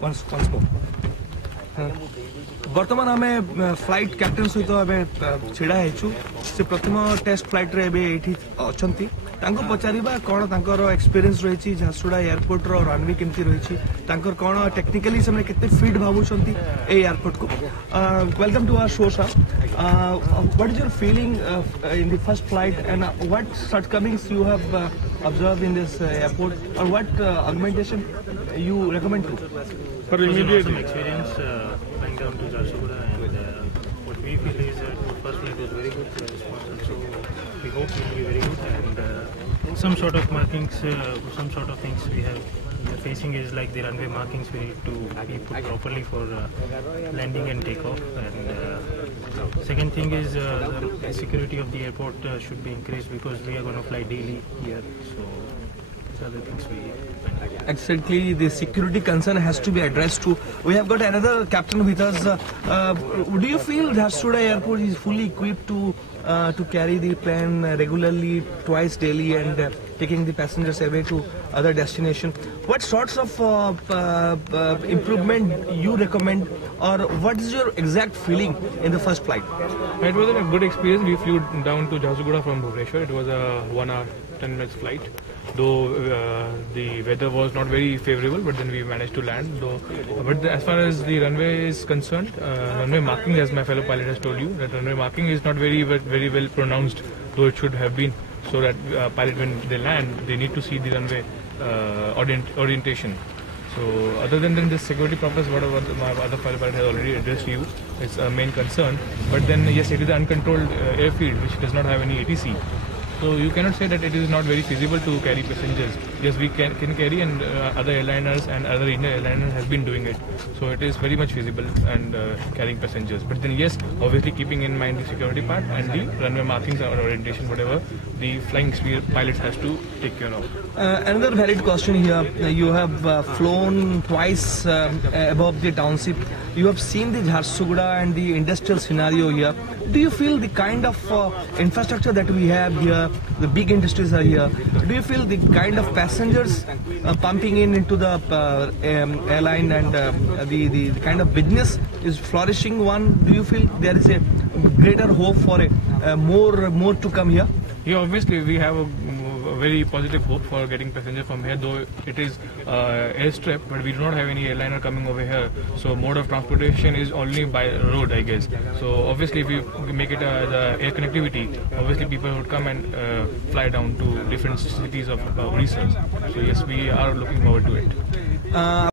once more. बर्तमान आम flight captain सहित आम छिड़ा से प्रथम टेस्ट फ्लाइट रे अच्छा पचारा कौन तर एक्सपीरियंस रही झारसुगुड़ा एयरपोर्ट रनवे केमती रही कौन टेक्निकली से केते फिट भावुंट एयरपोर्ट को welcome to our show sir what is your feeling in the first flight and what shortcomings you have observed in this airport or what augmentation you recommend to for immediate experience flying down to Jharsuguda and what we feel is that first flight was very good response, so we hope it will be very good and some sort of markings, some sort of things we are facing is like the runway markings we need to be put properly for landing and takeoff, and second thing is the security of the airport should be increased because we are going to fly daily here, so these are the things we Exactly, the security concern has to be addressed too. We have got another captain with us. Do you feel Jharsuguda Airport is fully equipped to carry the plane regularly, twice daily, and taking the passengers away to other destination? What sorts of improvement you recommend, or what is your exact feeling in the first flight? It was a good experience. We flew down to Jharsuguda from Bhubaneswar. It was a 1 hour 10 minutes flight. Though the weather was not very favorable, but then we managed to land. But as far as the runway is concerned, runway marking, as my fellow pilot has told you, that runway marking is not very well pronounced, though it should have been, so that pilot when they land, they need to see the runway orientation. So other than this security purpose, whatever my other fellow pilot has already addressed you, it's a main concern. But then yes, it is an uncontrolled airfield which does not have any ATC. So you cannot say that it is not very feasible to carry passengers. Yes, we can carry, and other airliners and other Indian airliners has been doing it. So it is very much feasible and carrying passengers. But then yes, obviously keeping in mind the security part and the runway markings or orientation, whatever the flying pilots has to take care of. Another valid question here. You have flown twice above the township. You have seen the Jharsuguda and the industrial scenario here. Do you feel the kind of infrastructure that we have here, the big industries are here, do you feel the kind of passengers pumping into the airline and the kind of business is flourishing one? Do you feel there is a greater hope for a more to come here? Yeah, obviously we have a very positive hope for getting passengers from here, though it is airstrip, but we do not have any airliner coming over here, so mode of transportation is only by road, I guess. So obviously if we make it the air connectivity, obviously people would come and fly down to different cities of Odisha. So yes, we are looking forward to it.